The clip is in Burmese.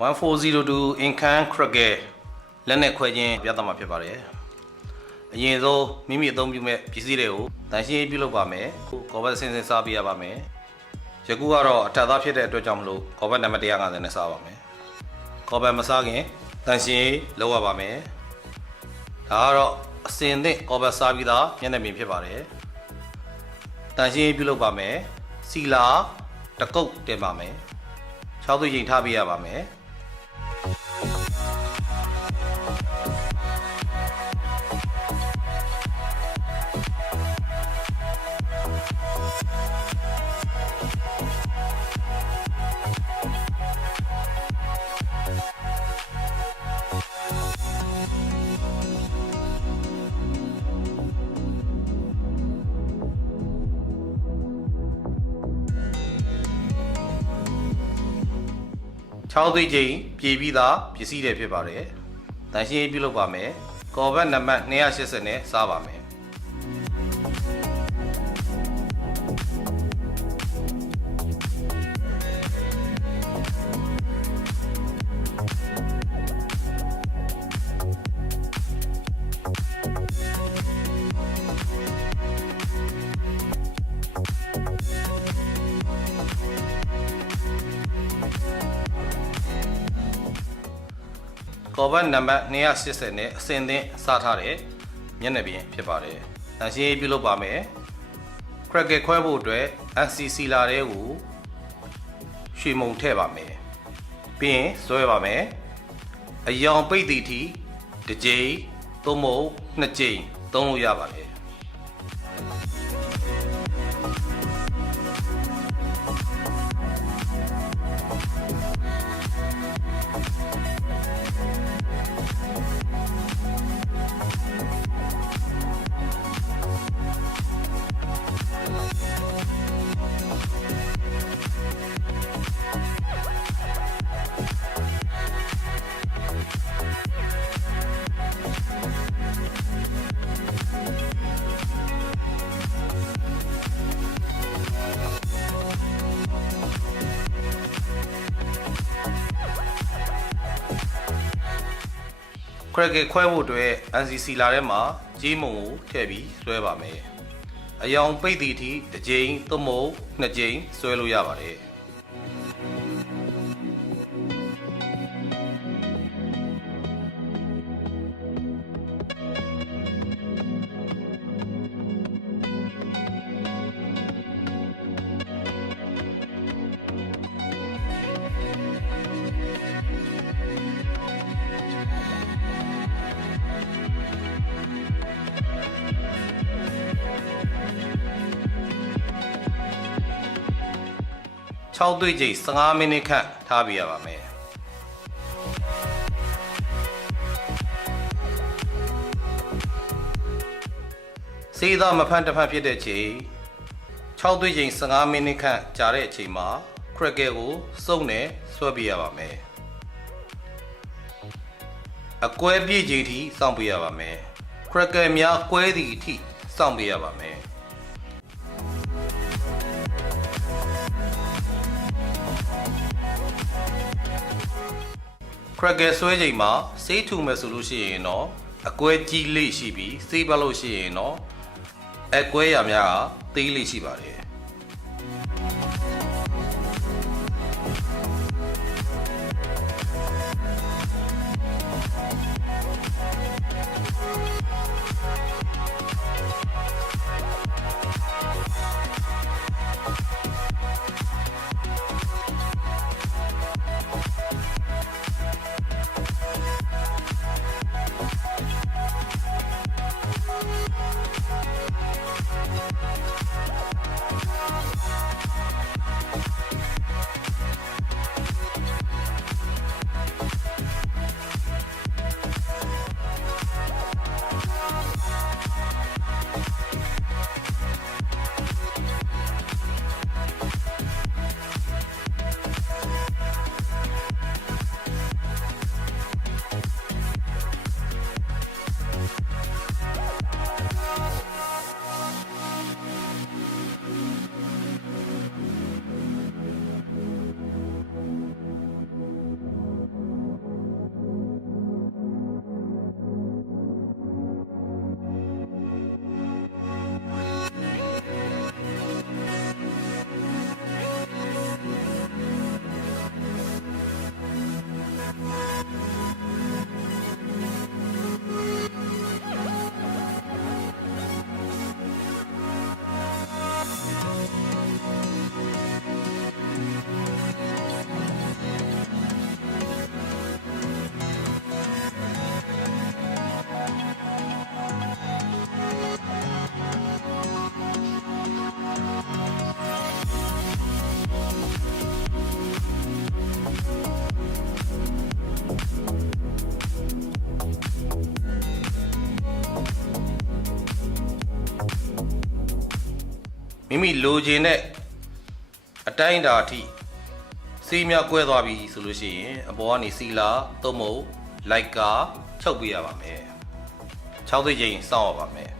1402 Incan Cricket လက်နဲ့ခွဲခြင်းပြသမှာဖြစ်ပါတယ်။အရင်ဆုံးမိမိအသုံးပြုမဲ့ပစ္စည်းတွေကိုတန်ရှင်းပြုလုပ်ပါမယ်။ကော်ဘတ်ဆင်းစားပေးရပါမယ်။ယခုကတော့အထက်သားဖြစ်တဲ့အတွက်ကြောင့်မလို့ကော်ဘတ်နံပါတ်150နဲ့စားပါမယ်။ကော်ဘတ်မစားခင်တန်ရှင်းလုပ်ရပါမယ်။ဒါကတော့အစင်သင့်ကော်ဘတ်စားပြီးသားမျက်နှာပြင်ဖြစ်ပါတယ်။တန်ရှင်းပြုလုပ်ပါမယ်။စီလာတကုတ်တင်ပါမယ်။6 သွေးချိန်ထားပေးရပါမယ်။6 သွေးချိန်ပြေပြီးသားပစ္စည်းတွေဖြစ်ပါတယ်။တန်ရှင်းပြုလုပ်ပါမယ်။ကော်ဘတ်နံပါတ်280နဲ့စားပါမယ်။ကော်ဘတ်နံပါတ်280နဲ့အစင်သင့်စားထားတဲ့မျက်နှာပြင်ဖြစ်ပါတယ်။တန်ရှင်းပြုလုပ်ပါမယ်။ cricket ခွဲဖို့အတွက် NCC လာတဲ့ကိုရွှေမုံထည့်ပါမယ်။ပြီးရင်ဆွဲပါမယ်။အယောင်ပိတ်သည့်အထိတစ်ကြိမ်သို့မဟုတ်နှစ်ကြိမ်သုံးလို့ရပါတယ်။cricket ခွဲဖို့အတွက် NCC လာထဲမှာကြေးမုံကိုထည့်ပြီးဆွဲပါမယ်။အယောင်ပိတ်သည့်အထိတစ်ကြိမ်သို့မဟုတ်နှစ်ကြိမ်ဆွဲလို့ရပါတယ်။6 သွေးချိန်15မိနစ်ခန့်ထားပြရပါမယ်။စေးသားမဖန်တဖန်ဖြစ်တဲ့ချိန်6 သွေးချိန်15မိနစ်ခန့်ကြာတဲ့အချိန်မှာ cricket ကိုစုပ်နဲ့ဆွဲပြရပါမယ်။အကွဲပြည့်ချိန်ထိစောင့်ပြရပါမယ်။ cricket များကွဲသည့်အထိစောင့်ပြရပါမယ်။ cricket ဆွဲချိန်မှာဆေးထူမယ်ဆိုလို့ရှိရင်တော့အကွဲကြီးလေးရှိပြီးဆေးပတ်လို့ရှိရင်တော့အကွဲရများကသေးလေးရှိပါတယ် မိမိလိုချင်တဲ့အတိုင်းအတာအထိစီးများကွဲသွားပြီဆိုလို့ရှိရင်အပေါ်ကနေစီလာသို့မဟုတ်လိုက်ကာချုပ်ပေးရပါမယ်6သိန်းချိန်စောင့်ရပါမယ်